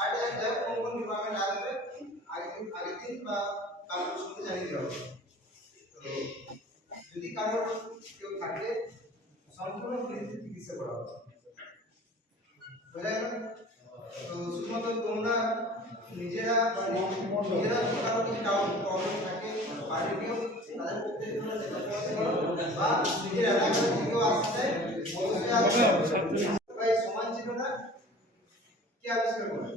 আর এটা কোন কোন ডিপার্টমেন্ট আসবে আগের দিন বা কাল পরশুতে জানিয়ে দেওয়া হবে। তো যদি কারোর কেউ থাকে সম্পূর্ণ ফ্রিতে চিকিৎসা করা হবে। বোঝা গেল? তো শুধুমাত্র তোমরা নিজেরা কারো কিছু ডাউট প্রবলেম থাকে বাড়ির কেউ তাদের পক্ষে তোমরা যেটা করতে পারো বা নিজের এলাকায় যদি কেউ আসতে অবশ্যই আসবে। ভাই সমান চিহ্নটা কি আবিষ্কার করবে?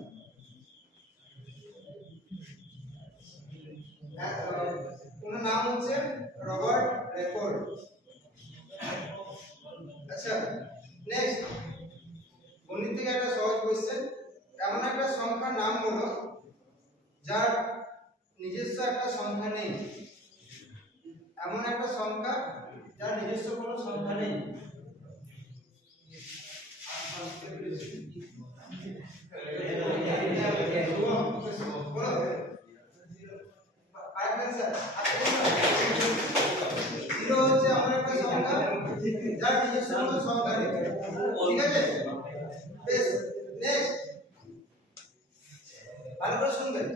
ওনার নাম হচ্ছে রবার্ট রেকর্ড। আচ্ছা নেক্সট গণিত থেকে একটা সহজ কোশ্চেন, এমন একটা সংখ্যার নাম বলো যার নিজস্ব একটা সংখ্যা নেই। এমন একটা সংখ্যা যার নিজস্ব কোনো সংখ্যা নেই। যার নিজস্ব কোনো সংখ্যা নেই। ঠিক আছে? বেশ নেক্সট ভালো করে শুনবেন।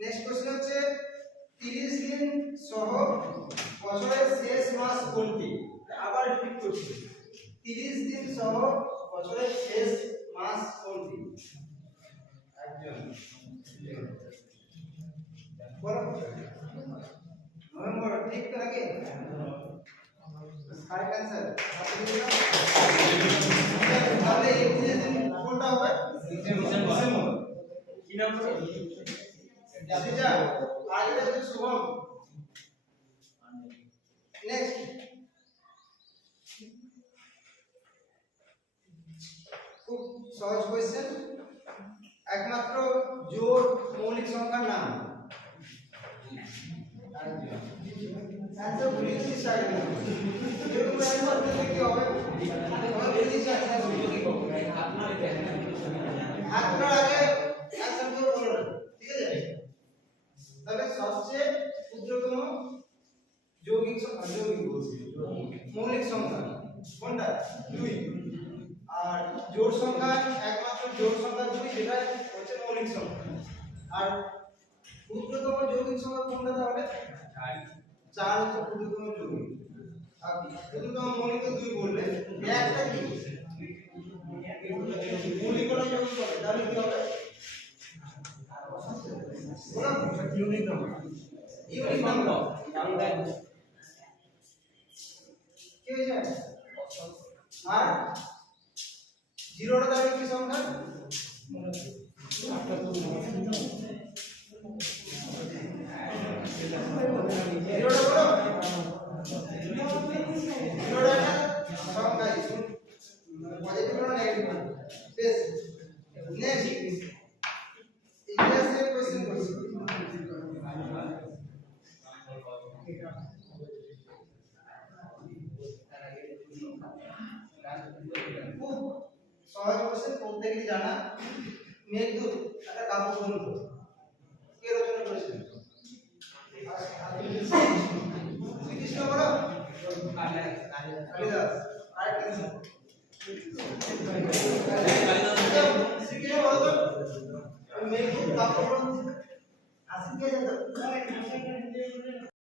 নেক্সট কোশ্চেন হচ্ছে 30 দিন সহ বছরের শেষ মাস কোনটি? আবার রিপিট করছি, 30 দিন সহ বছরের শেষ মাস কোনটি? একজন বলো। নভেম্বর, ঠিক তো নাকি? Correct answer. তাহলে 31 দিন কোনটা হবে? ডিসেম্বর। কি নাম হবে? জাতিজা আর এটা হচ্ছে শুভম। নেক্সট খুব সহজ কোশ্চেন, একমাত্র জোড় মৌলিক সংখ্যার নাম। आंसर भूलिए इस साइड में जो तुम ऐसे करते थे क्या হবে और इस साइड में भूलिए কি হবে হাত ধরে আগে आंसर করে বলো না, ঠিক আছে? তবে সবচেয়ে ক্ষুদ্রতম যৌগিক মৌলিক সংখ্যা কোনটা? 2। আর জোড় সংখ্যা একমাত্র জোড় সংখ্যা 2 যেটা হচ্ছে মৌলিক সংখ্যা। আর ক্ষুদ্রতম যৌগিক সংখ্যা কোনটা তাহলে? 4 হচ্ছে ক্ষুদ্রতম যৌগিক। আর ক্ষুদ্রতম মৌলিক তো 2 বললে, একটা কি মৌলিক কোন যৌগিক হবে তাহলে কি হবে? বলো ইউনিট নাম্বার। ইউনিট নাম্বার কি হয়ে যায়? আর 0টা তাহলে কি সংখ্যা? সহজ কোশ্চেন প্রত্যেকেরই জানা। মেঘদূত একটা কাব্যগ্রন্থ কে রচনা করেছেন? শ্রীকৃষ্ণ বলো কালিদাস। Correct answer. শ্রীকৃষ্ণ বলো তো মেঘদূত কাব্যগ্রন্থ আসি কে জানো?